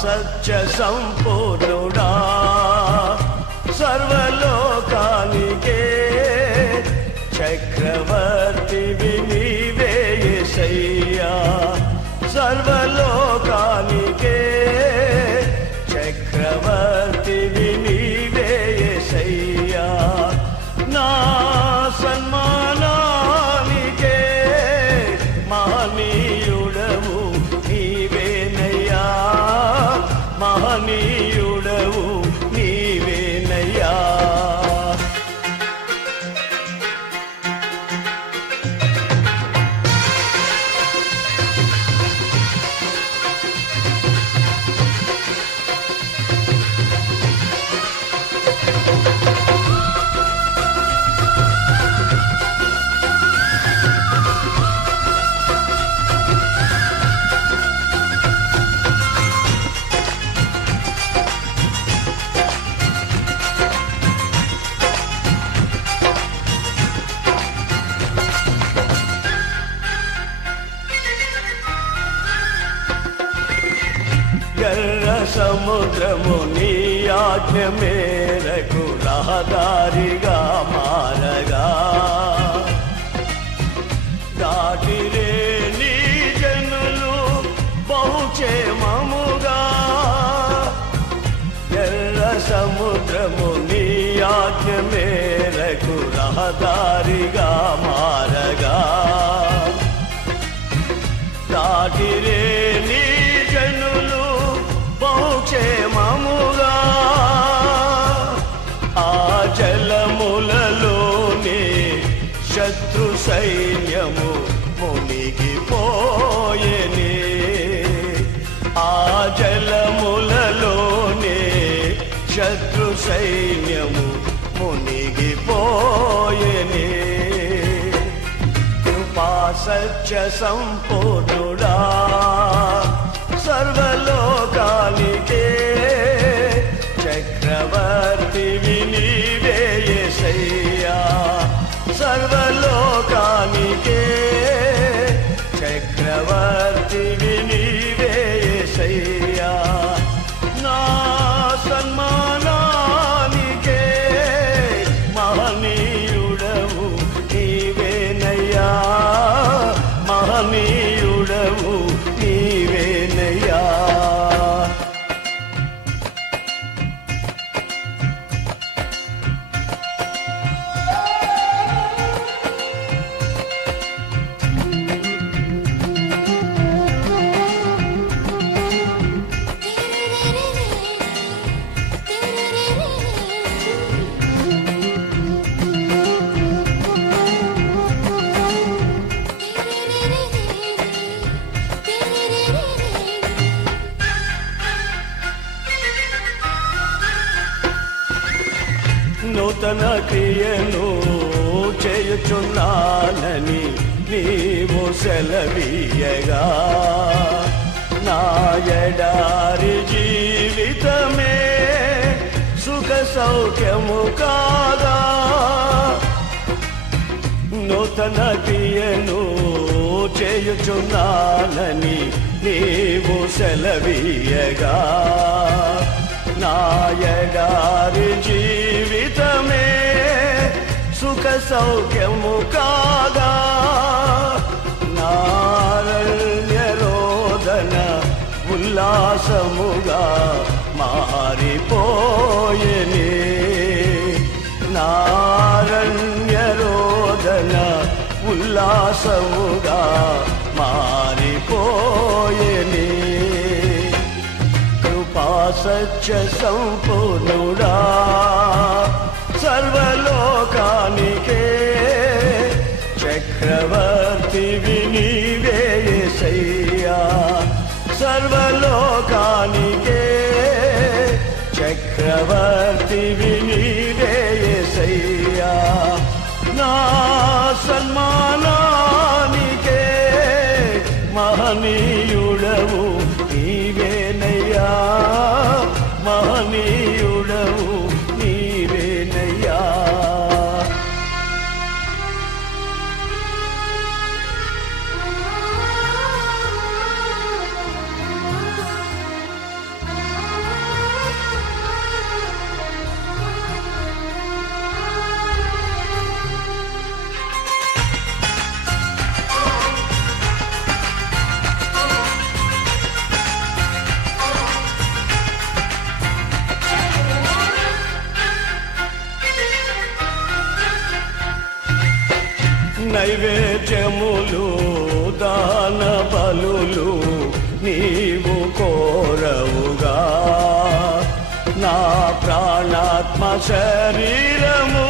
సత్య సంపూర్ణుడా సర్వలోకానికే చక్రవర్తివి నీవే యేసయ్యా సర్వలోకానికే చక్రవర్తివి నీవే యేసయ్యా నా సన్మానానికే మహనీయుడవు నీవేనయ్యా మహనీయుడవు నీవేనయ్యా ఎర్ర సముద్రము నీ ఆజ్ఞ మేరకు రహదారిగా మారగా దాటిరే నీ జనులు బహుక్షేమముగా ఎర్ర సముద్రము నీ ఆజ్ఞ మేరకు రహదారిగా మారగా దాటిరే నీ జనులు బహుక్షేమముగా ఆ జలములలోనే శత్రు సైన్యము మునిగిపోయేనే ఆ జలములలోనే శత్రు సైన్యము మునిగిపోయేనే కృపా సత్య సంపూర్ణుడా సర్వలోకానికే చక్రవర్తివి నీవే యేసయ్యా సర్వలోకానికే చక్రవర్తివి నీవే యేసయ్యా నా సన్మానానికే మహనీయుడవు నీవేనయ్యా మహనీయుడవు నీవేనయ్యా నూతన క్రియను చేయుచున్నానని నీవు సెలవీయగా నా ఎడారి జీవితమే సుఖ సౌఖ్యము కాదా నూతన క్రియను చేయుచున్నానని నీవు సెలవీయగా నా ఎడారి జీవితమే సుఖ సౌఖ్యము కాదా నారణ్య రోదన ఉల్లాసముగా మారిపోయేనే నారణ్య రోదన ఉల్లాసముగా మారిపోయేనే సత్య సంపూర్ణుడా సర్వలోకానికే చక్రవర్తివి నీవే యేసయ్యా సర్వలోకానికే చక్రవర్తివి నీవే యేసయ్యా నా సన్మానానికే మహనీయుడవు నీవేనయ్యా మహనీయుడవు నీవేనయ్యా నైవేద్యములు దాన బలులు నీవు కోరవుగా నా ప్రాణాత్మ శరీరము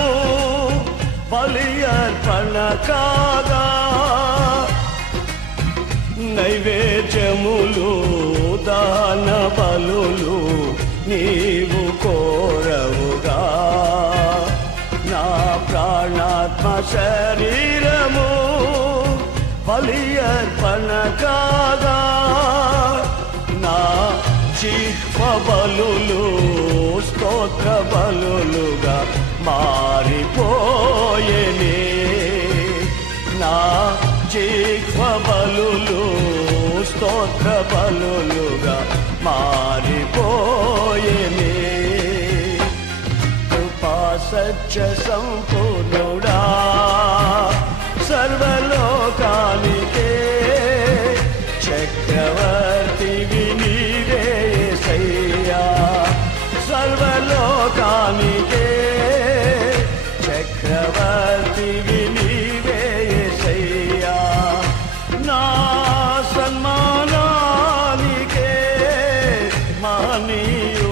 బలి అర్పణ కాగా నైవేద్యములు దాన బలులు నీవు కోరవుగా నా ప్రాణాత్మ శరీరము బలి అర్పణ కాగా నా జిహ్వ బలులు స్తోత్ర బలులుగా మారిపోయేనే నా జిహ్వ బలులు స్తోత్ర బలులుగా మారిపోయేనే కృపా సత్య సంపూర్ణుడా సర్వలోకానికే చక్రవర్తివి నీవే యేసయ్యా సర్వలోకానికే చక్రవర్తివి నీవే యేసయ్యా నా సన్మానానికే మహనీయు